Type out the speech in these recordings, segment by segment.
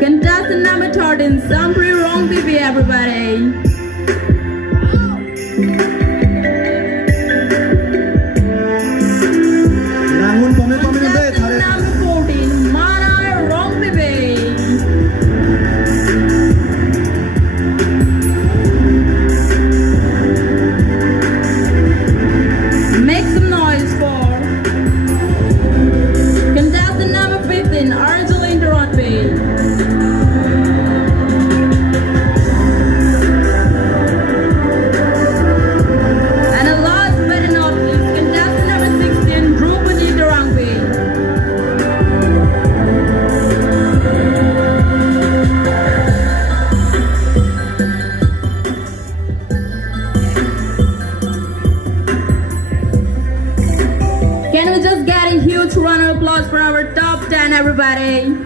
Contestant number 13, Sampri Wrong Baby, everybody. Contestant number 14, Mana Wrong Baby. Make some noise for contestant number 15, Argeline Durante. And the last but not least, contestant number 16, Drupadi Durante. Can we just get a huge round of applause for our top 10, everybody?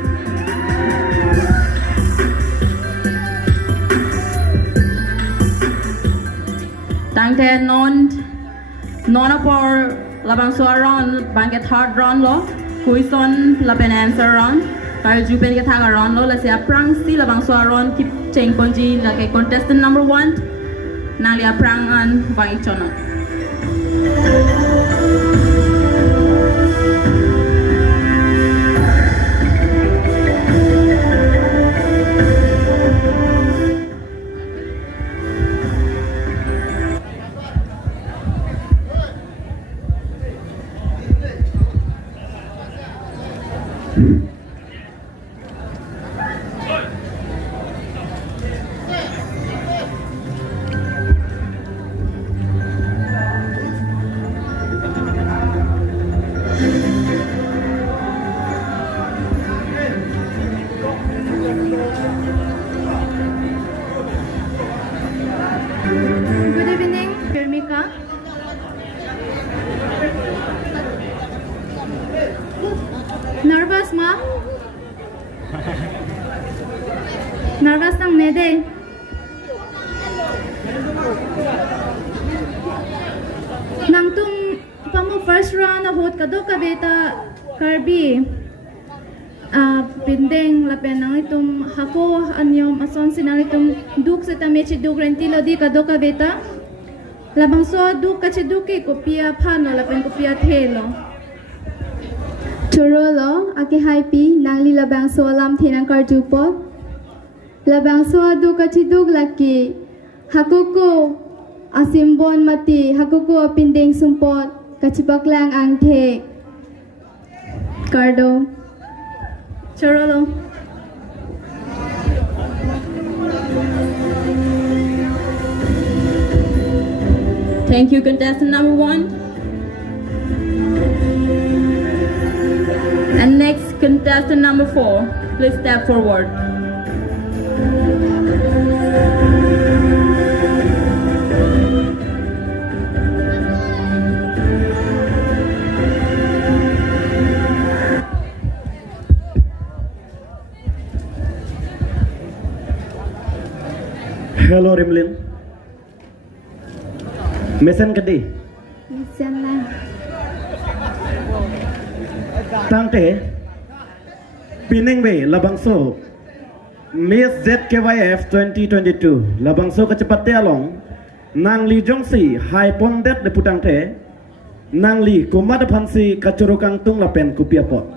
Thank you, non for labang suaron, bangket hard round lo, Qustion laben answer round, kalau jupen ke thang round lo, la siap prang si labang suaron keep cheng konji la ke contestant number 1, nang liap prangan bang ichono. Good evening, Firmika. Nervous ma? Nervous nang nede. Nang tum pamu first round na hot kado kabeta Karbi. Pindeng lapen nang itum hako anyom ason sinang itum duk sa tamechi duk rentilo di kado kabeta. Labang so duk kachiduki kopia pano lapen kopia thelo. Chorolo, ake haipi, nangli labang so alam tinang karjupo. Labang so adu kachidug laki. Hakuko, asimbon mati, hakuko pindeng sumpot, kachibaklang ang te. Cardo. Chorolo. Thank you, contestant number 1. And next, contestant number 4. Please step forward. Hello, Rimlin. Mesen kedi. Mesen lah. Tangte. Pineng Bey, labangso. Miss ZKYF 2022. Labangso kecepatnya along. Nang Li Jongsi, Hai Pondet de Putangte. Nang Li Kumada Pansi Kacurukang Tung Lapen Kupiapot.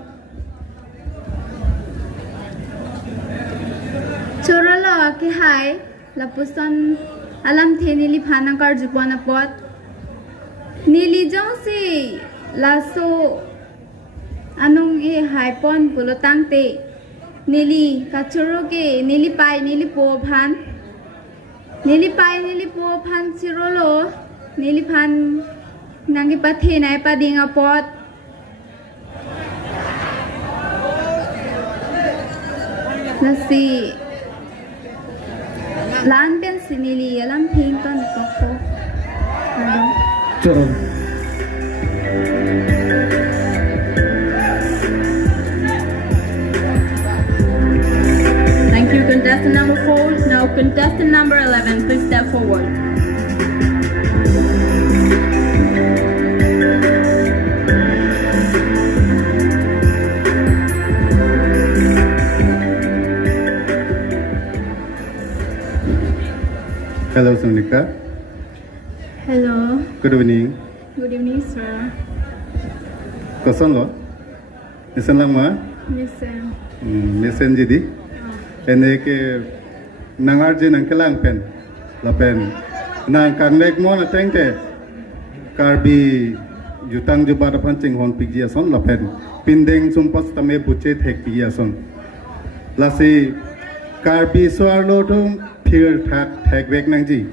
Chorolo ake hai. Lapusan alam the nili phanang kar jupana pot. Nili jongsi laso anong e haipon pulotang te. Nili kachuro ke nili pai nili po phan. Nili pai nili po phan chirolo. Nili phan nangi pathe nai pa dinga pot. Nasi Lan pen sinili alam ping ton koko. Turun. Thank you, contestant number 4. Now, contestant number 11, please step forward. Hello, Sonika. Hello. Good evening. Good evening, sir. Kosan lo? Listen lang ma. Listen. Listen jadi. Ene ke nangar je nang kelang pen. La pen. Nang kangnek mo na tengte. Karbi jutang juba da pancing hon pigya son la pen. Pindeng sumpas tame buche thek pigya son. Lasi karbi soarlo dum phir thak vek nang ji.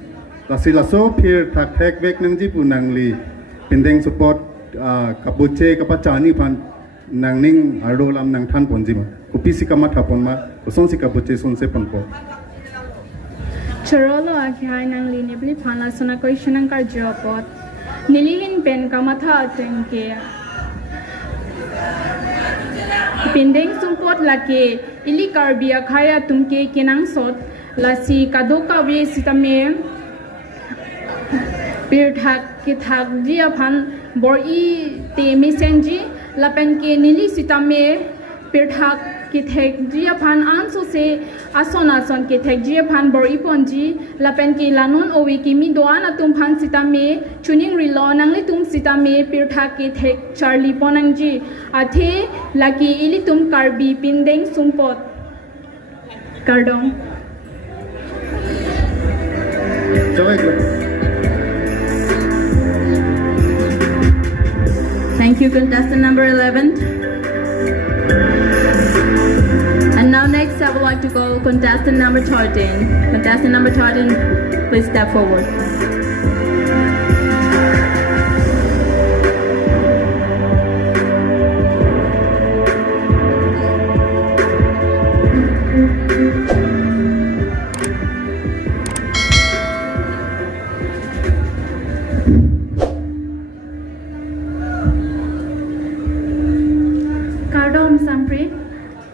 Lasi laso phir thak vek nang ji punang li. Pindeng support kabuche kapachani pan nang ning ardo lam nang than ponji ma. Kupisi kama thapon ma. Uson si kabuche son se panpo. Chorolo akhai nang li nibli phala sona question ang karjopot. Nilihin pen kamatha tengke. Pindeng sumpot lake ili karbia khaya tumke kinang sot lasi kadoka we sitame pir thak ki thak dia phan bor i te mesenji lapen ke nili sitame pir thak ki thek dia phan anso se ason ke thek dia phan bor i ponji lapen ke lanon owi ki mi doan atum phan sitame chuning rilo nangli tum sitame pir thak ki thek charli ponangji athe laki ili tum karbi pindeng sumpot kardong. Thank you, contestant number 11. And now next, I would like to call contestant number 13. Contestant number 13, please step forward.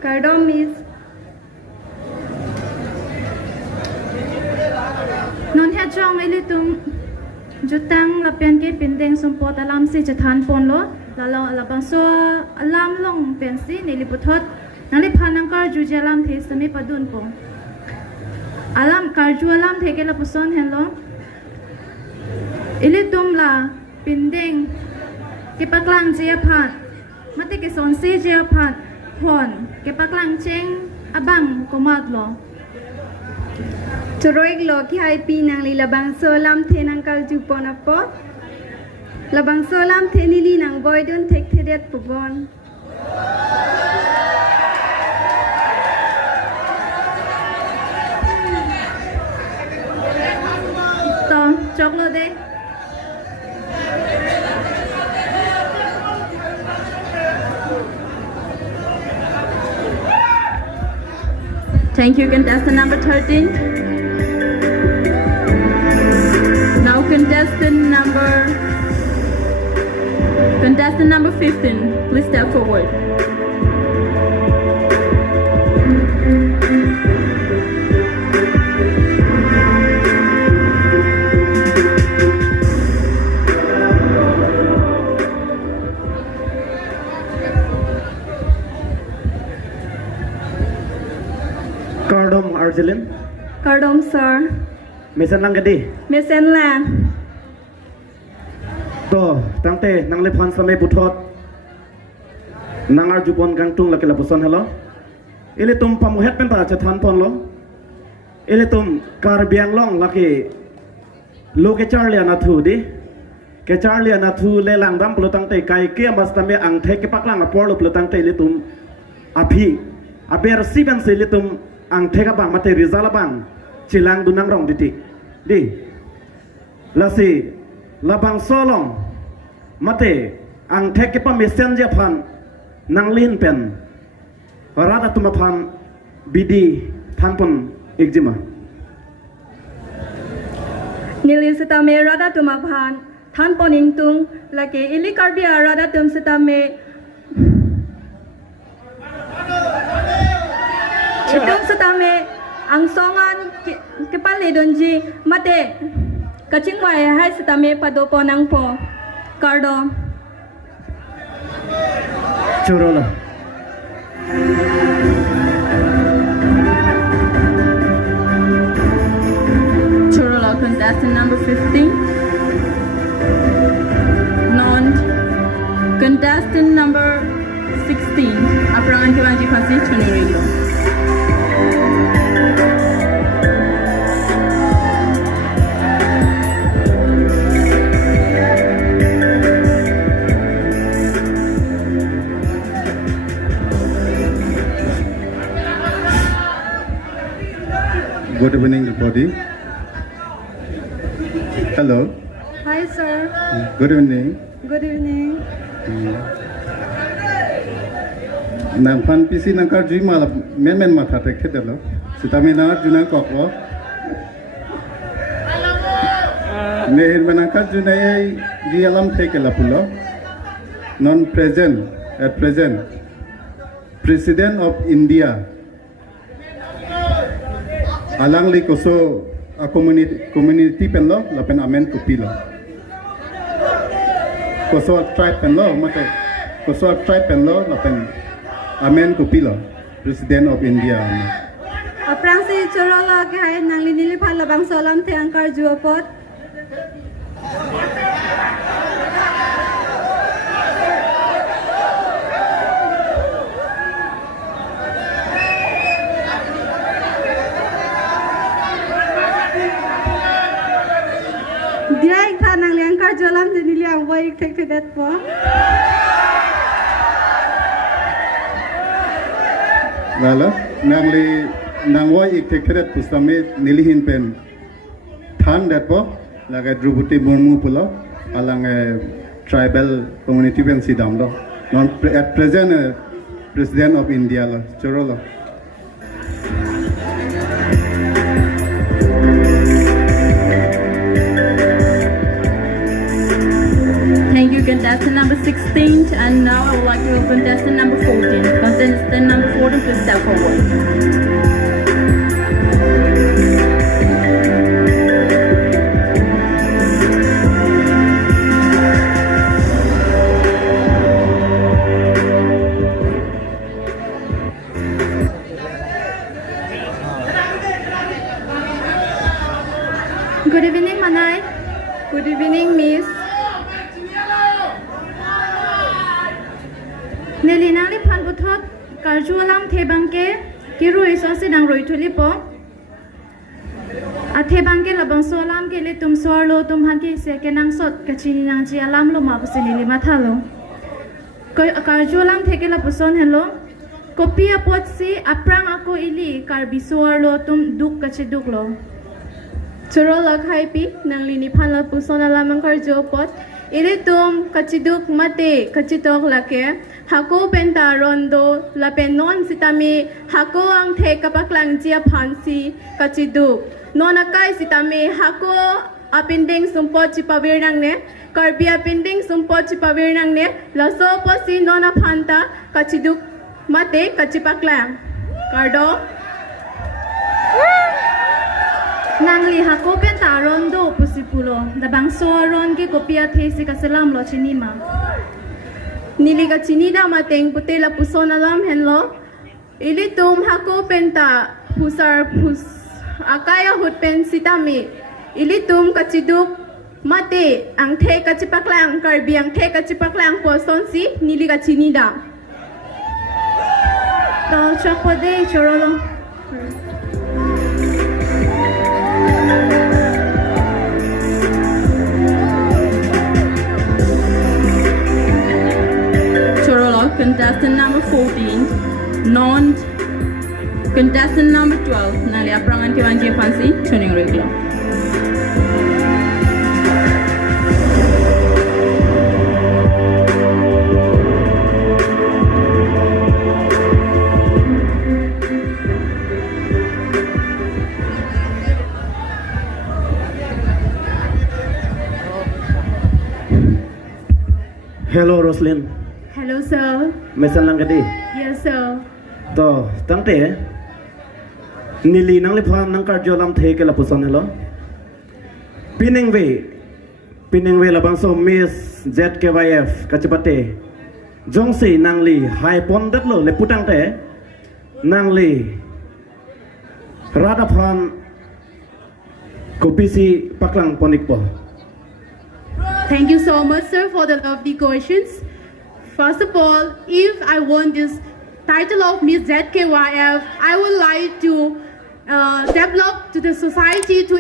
Kardom is non hechong ilitum jutang lapian ke pindeng sumpot alam si jathan pon lo lalong alabang so alam long pensi niliputhot nali phanang kar juje alam the sami padun pong alam karju alam theke la puson hello ilitum la pindeng ke paklang je phat mate ke son se je phat hon ke paklang cheng abang komat lo Choroik lo ki hai pi nang li labang solam the nang kal jupon apo labang solam the ni li nang boy don thek thedet pubon to choklo de Thank you, contestant number 13. Now contestant number 15, please step forward. Kardom Arjelin. Kardom sir Mesan lang gadi. mesen la To tangte nang lephan samay puthot. Nang arjupon kang tung laki lapuson hello. Ili tum pamuhet pen pa chathan pon lo. Ili tum karbiang long laki lo ke charlie anathu di. Ke charlie anathu le lang dam plo tangte kai ke mas tame ang the ke paklang apor lo plo tangte ili tum api aber siban se ili tum ang theka bang mate rizala bang chilang dunang rong diti di lasi labang solong mate ang theke pa messenger phan nanglin pen rada tuma phan bidi thanpon exima nili sitame rada tumakhan than poning tung lake ili karbia rada tum sitame itung sitame ang songan kepale donji mate kaching wai hai sitame pado ponang po kardo chorola Chorola, contestant number 15. Non-contestant number 16. Aprangan kiwanji pasi chunirilo. Good evening, everybody. Hello. Hi, sir. Good evening. Good evening. Nang pan pisi nang kar jui mal men mata tek kedelo. Sitami na junang koklo. Nehir menangkar junai di alam tek lapulo. Non present at present. President of India. Alang li koso a community penlo lapen amen kupilo. Koso tribe penlo mate koso tribe penlo lapen amen kupilo. President of India. Aprang si chorola ke hai nangli nili phan labang solam the angkar juapot. Dia ikut nang liangkar jalan jadi liang baik tek tek po. Lala nang woi ik tek tek pustame nilihin pen than dat po laga drubuti murmu pulo alang tribal community pen sidam lo non at present president of India lo chorolo. Thank you, contestant number 16. And now I would like to contestant number 14. Contestant number 14, please step forward. Good evening, Manai. Good evening, Miss. Nelinang li phan uthot karjualam thebangke kiru isosi nang roithuli po athebangke labang solam ke le tum sorlo tum hanti se ke nang sot kachini nang ji alam lo ma pusini li mathalo karjualam theke la puson hello kopia potsi aprang ako ili karbisuarlo tum duk kachi duklo choro lakhai pi nang li ni phan la puson alam karjo pot ili tum kachiduk mate kachitok lake hako penta rondo la penon sitami hako ang the kapaklang jia phansi kachiduk nona kai sitami hako apinding sumpot chipawirnang ne karbi apinding sumpot chipawirnang ne laso posi nona phanta kachiduk mate kachipaklang kardo nangli hako penta rondo pusipulo dabang soron ke kopia thesi kaselam lo chinima niliga chinida mateng putela pusona lam henlo ili tum hako penta pusar pus akaya hut pen sitami ili tum kachiduk mate ang the kachipaklang karbi ang the kachipaklang poson si niliga chinida to chakpode chorolo Contestant number 14, contestant number 12, Nali Aprangan Kiwanji Fancy, tuning regular. Hello, Roslyn. hello sir Mesan lang kadi. yes sir To, tangte. Nili nang lipam nang karjolam the ke lapusan hello. Pinengwe labang so Miss ZKYF Kacipate. Jongsi nang li hai pondat lo le putang te. Nang li Radaphan Kopi si paklang ponik po. Thank you so much, sir, for the lovely questions. First of all, if I won this title of Miss ZKYF, I would like to develop to the society to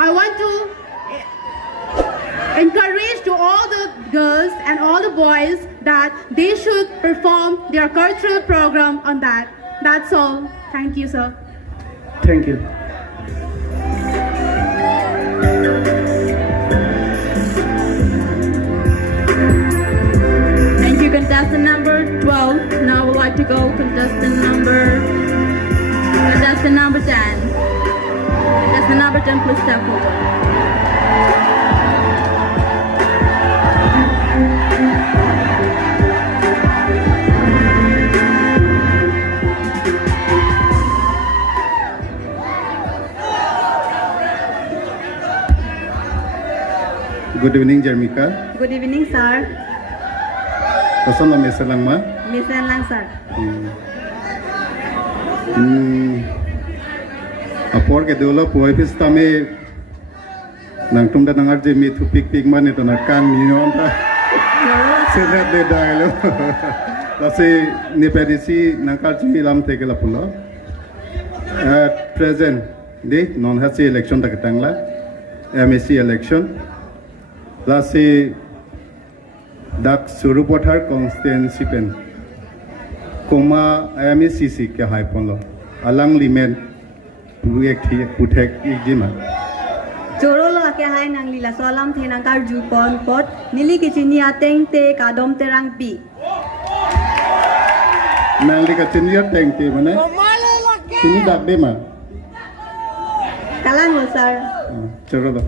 I want to encourage to all the girls and all the boys that they should perform their cultural program on that. That's all. Thank you, sir. Thank you. Thank you, contestant number 12. Now I would like to go contestant number 10. Contestant number 10, please step forward. Good evening, Jermika. Good evening, sir. Pasal nama Selang ma. Miss Lang, sir. Apor ke dulu puai pesta me nang tumda nang arje me tu pik man itu nak kan nion ta. Sehat de dah lo. Lasi ni pedisi nang karju ilam teke la pulo. At present, di non hasi election tak ketangla. MSc election. Lasi dak surupothar constituency pen. Koma MScc ke hai pon lo. Alang limen buek thi puthek ikjima. Jorolo ake hai nang lila solam the nang kar ju pon pot nili kichini ateng te kadom terang pi. Nang li ka senior teng te mana? Sini dak de ma. Kalang mo sir. Jorolo.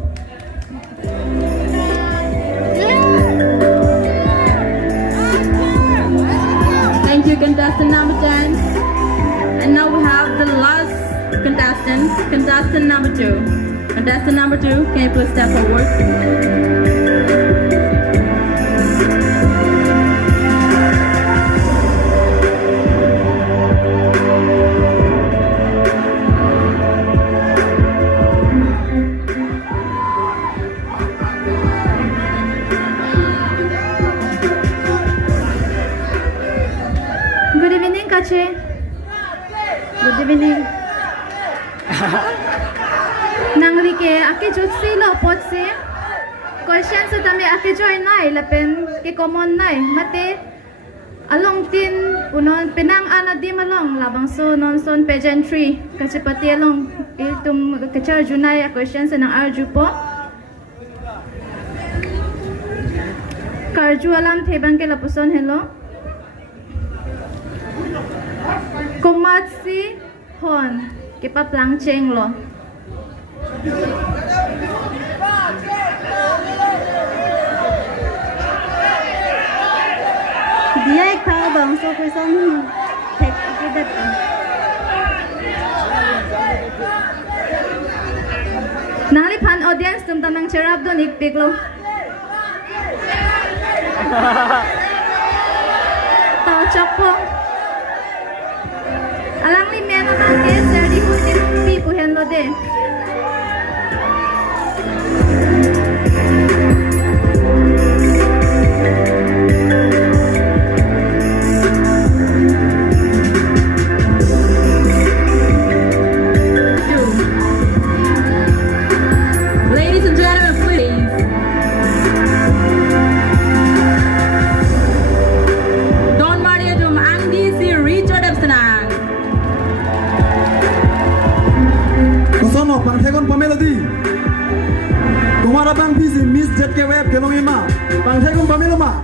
Thank you, contestant number 10. And now we have the last contestant, contestant number 2. Contestant number 2, can you please step forward? Good evening, Kache. Good evening. Nangri ke ake jutsi lo potse. Question sa tami ake join nai lapen ke common nai mate along tin unon pinang ana di malong labang so non son pageantry kasi pati along itum kachar junai question sa nang arju po. Karju alam thebang ke lapuson hello. Kumatsi hon kipa plangcheng lo. Dia ek tha bang so question tek kidat. Nangli pan audience tum tanang cherap don ikpik lo. Tao chok po. Alang li mena nang ke serdi husin pi puhen lo de.